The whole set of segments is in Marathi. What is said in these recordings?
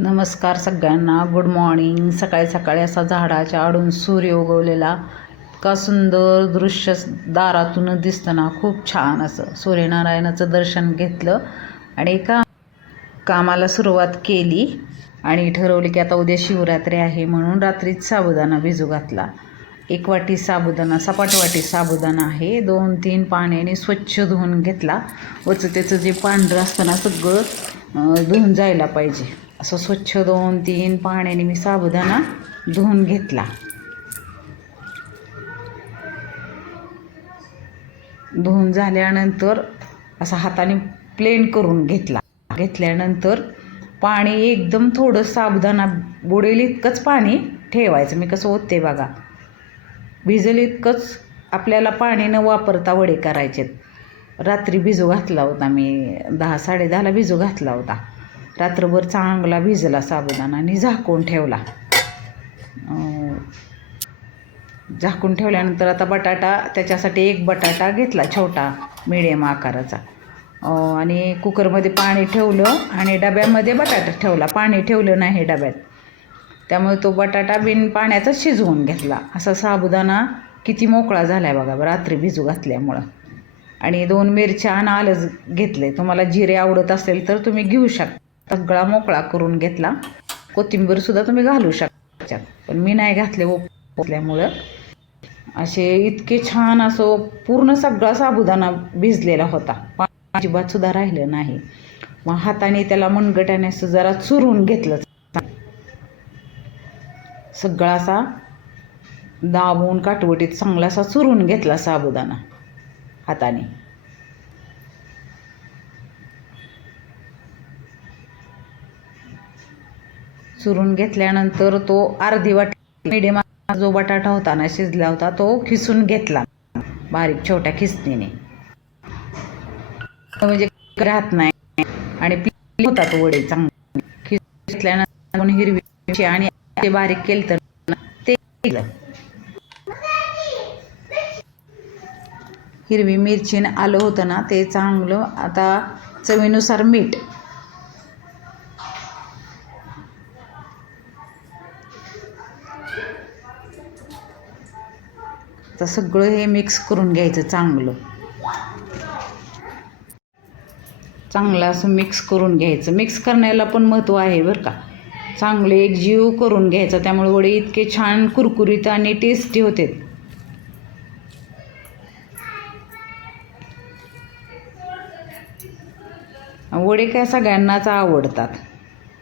नमस्कार सगळ्यांना. गुड मॉर्निंग सकाळी सकाळी असा झाडाच्या आडून सूर्य उगवलेला इतका सुंदर दृश्य दारातून दिसताना खूप छान असं सूर्यनारायणाचं दर्शन घेतलं आणि एका कामाला सुरुवात केली आणि ठरवली की आता उद्या शिवरात्री आहे म्हणून रात्रीच साबुदाणा भिजू घातला. एक वाटी साबुदाणा सपाट वाटी साबुदाणा आहे. दोन तीन पाण्याने स्वच्छ धुवून घेतला. वच त्याचं जे पांढरं असतं ना सगळं धुवून जायला पाहिजे. असं स्वच्छ दोन तीन पाण्याने मी साबुदाणा धुवून घेतला. धुवून झाल्यानंतर असा हाताने प्लेन करून घेतला. घेतल्यानंतर पाणी एकदम थोडं साबुदाणा बुडेल इतकंच पाणी ठेवायचं. मी कसं होते बघा भिजेल इतकंच आपल्याला पाणी न वापरता वडे करायचेत. रात्री भिजू घातला होता मी दहा साडेदहाला भिजू घातला होता. रात्रभर चांगला भिजला साबुदाणा आणि झाकून ठेवला. झाकून ठेवल्यानंतर आता बटाटा त्याच्यासाठी एक बटाटा घेतला छोटा मिडियम आकाराचा. आणि कुकरमध्ये पाणी ठेवलं आणि डब्यामध्ये बटाटा ठेवला. पाणी ठेवलं नाही डब्यात. त्यामुळे तो बटाटा बिन पाण्याचा शिजवून घेतला. असा साबुदाणा किती मोकळा झाला आहे बघा रात्री भिजू घातल्यामुळं. आणि दोन मिरच्या आणि आलंच घेतले तुम्हाला जिरे आवडत असेल तर तुम्ही घेऊ शकता. सगळा मोकळा करून घेतला. कोथिंबीरसुद्धा तुम्ही घालू शकता. त्याच्यात. पण मी नाही घातले ओपल्यामुळं. असे इतके छान असं पूर्ण सगळा साबुदाणा भिजलेला होता. अजिबातसुद्धा अजिबात सुद्धा राहिलं नाही. मग हाताने त्याला मनगटाने असं जरा चुरून घेतलं सगळा असा दाबून काटवटीत चांगला असा चुरून घेतला साबुदाणा हाताने. चुरून घेतल्यानंतर तो अर्धी वाटी मिडियम जो बटाटा होता ना शिजला होता तो खिसून घेतला बारीक छोट्या खिसणीने. म्हणजे राहत नाही आणि होता तो वडे चांगले. खिसल्यानंतर हिरवी मिरची आणि ते बारीक केलं तर ते हिरवी मिरची आलं होतं ना ते चांगलं आता चवीनुसार मीठ. तर सगळं हे मिक्स करून घ्यायचं चांगलं. चांगलं असं मिक्स करून घ्यायचं. मिक्स करण्याला पण महत्त्व आहे बरं का. चांगले एक जीव करून घ्यायचा. त्यामुळे वडे इतके छान कुरकुरीत आणि टेस्टी होते. वडे काय सगळ्यांनाच आवडतात.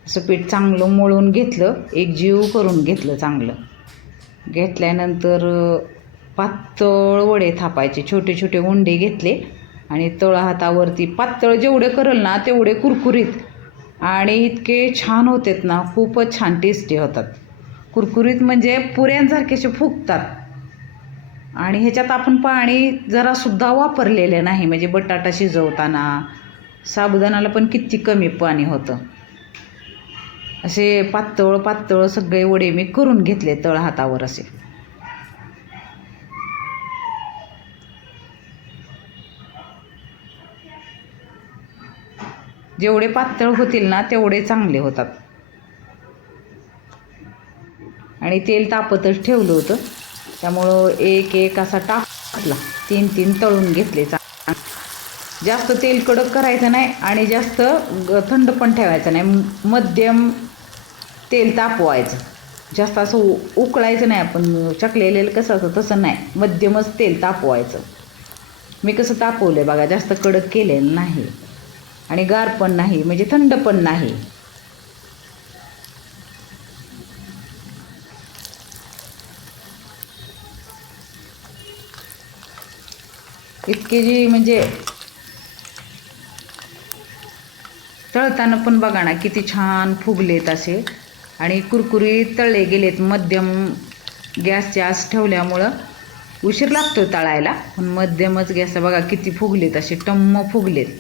असं पीठ चांगलं मळून घेतलं एक जीव करून घेतलं चांगलं. घेतल्यानंतर पातळ वडे थापायचे छोटे छोटे उंडे घेतले आणि तळ हातावरती पातळ जेवढे करल ना तेवढे कुरकुरीत. आणि इतके छान होतेत ना खूपच छान टेस्टी होतात. कुरकुरीत म्हणजे पुऱ्यांसारखेचे फुगतात. आणि ह्याच्यात आपण पाणी जरासुद्धा वापरलेलं नाही म्हणजे बटाटा शिजवताना साबुदाणाला पण किती कमी पाणी होतं. असे पातळ पातळ सगळे वडे मी करून घेतले तळ हातावर असे. जेवढे पातळ होतील ना तेवढे चांगले होतात. आणि तेल तापतच ठेवलं होतं. त्यामुळं एक एक असा टाकला तीन तीन तळून घेतले चा जास्त तेल कडक करायचं नाही आणि जास्त थंड पण ठेवायचं नाही. मध्यम तेल तापवायचं. जास्त असं उ- उकळायचं नाही आपण. चकलेलेलं कसं असतं तसं नाही. मध्यमच तेल तापवायचं. मी कसं तापवलं आहे बघा जास्त कडक केलेलं नाही. आणि गार पण नाही म्हणजे थंड पण नाही. इतके जी म्हणजे तळताना पण बघा ना किती छान फुगलेत असे. आणि कुरकुरीत तळले गेलेत मध्यम गॅसचे आस ठेवल्यामुळं उशीर लागतो तळायला. पण मध्यमच गॅस बघा किती फुगलेत असे टम्म फुगलेत.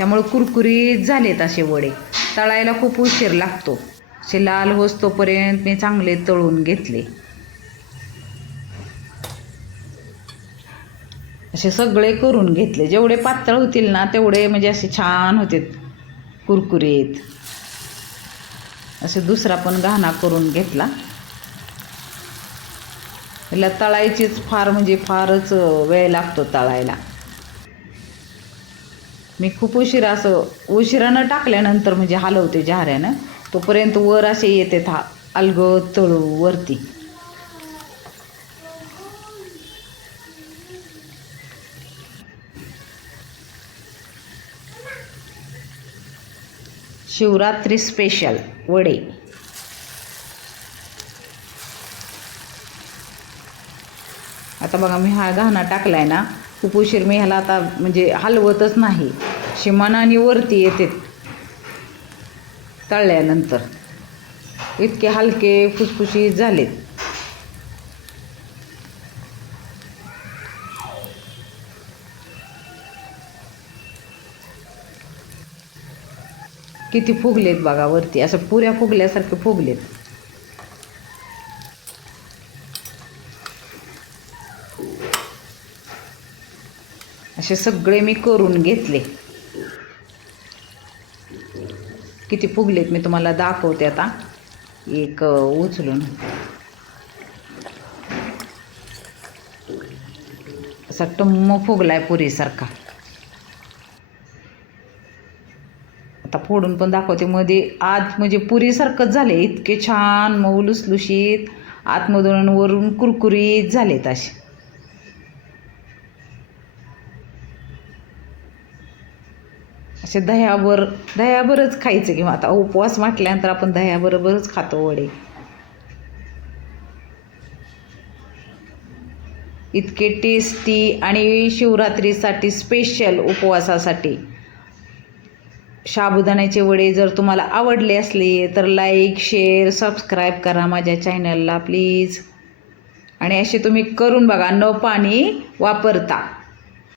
त्यामुळं कुरकुरीत झालेत असे वडे. तळायला खूप उशीर लागतो. असे लाल होस तोपर्यंत मी चांगले तळून घेतले. असे सगळे करून घेतले. जेवढे पातळ होतील ना तेवढे म्हणजे असे छान होते कुरकुरीत. असे दुसरा पण घाणा करून घेतला. याला तळायचीच फार म्हणजे फारच वेळ लागतो तळायला. मी खूप उशिरा असं उशिरानं टाकल्यानंतर म्हणजे हलवते झाऱ्यानं तोपर्यंत वर असे येते हा अलगद तळू वरती. शिवरात्री स्पेशल वडे. आता बघा मी हा घाणा आहे ना. खूप उशीर मी ह्याला आता म्हणजे हलवतच नाही. शिमानाने वरती येते. तळल्यानंतर. इतके हलके फुसफुशीत झालेत. किती फुगलेत बघा वरती. असं पुऱ्या फुगल्यासारखे फुगलेत. असे सगळे मी करून घेतले. किती फुगलेत मी तुम्हाला दाखवते आता. एक उचलून. असा टम्म फुगलाय पुरीसारखा. आता फोडून पण दाखवते. मध्ये आत म्हणजे पुरीसारखंच झाले. इतके छान मऊ लुसलुशीत. आतमधून वरून कुरकुरीत झालेत असे. असे दह्यावर दह्याबरच खायचं किंवा आता उपवास म्हटल्यानंतर आपण दह्याबरोबरच खातो वडे. इतके टेस्टी आणि शिवरात्रीसाठी स्पेशल उपवासासाठी. साबुदाण्याचे वडे जर तुम्हाला आवडले असले तर लाईक शेअर सबस्क्राईब करा माझ्या चॅनलला प्लीज आणि असे तुम्ही करून बघा न पाणी वापरता.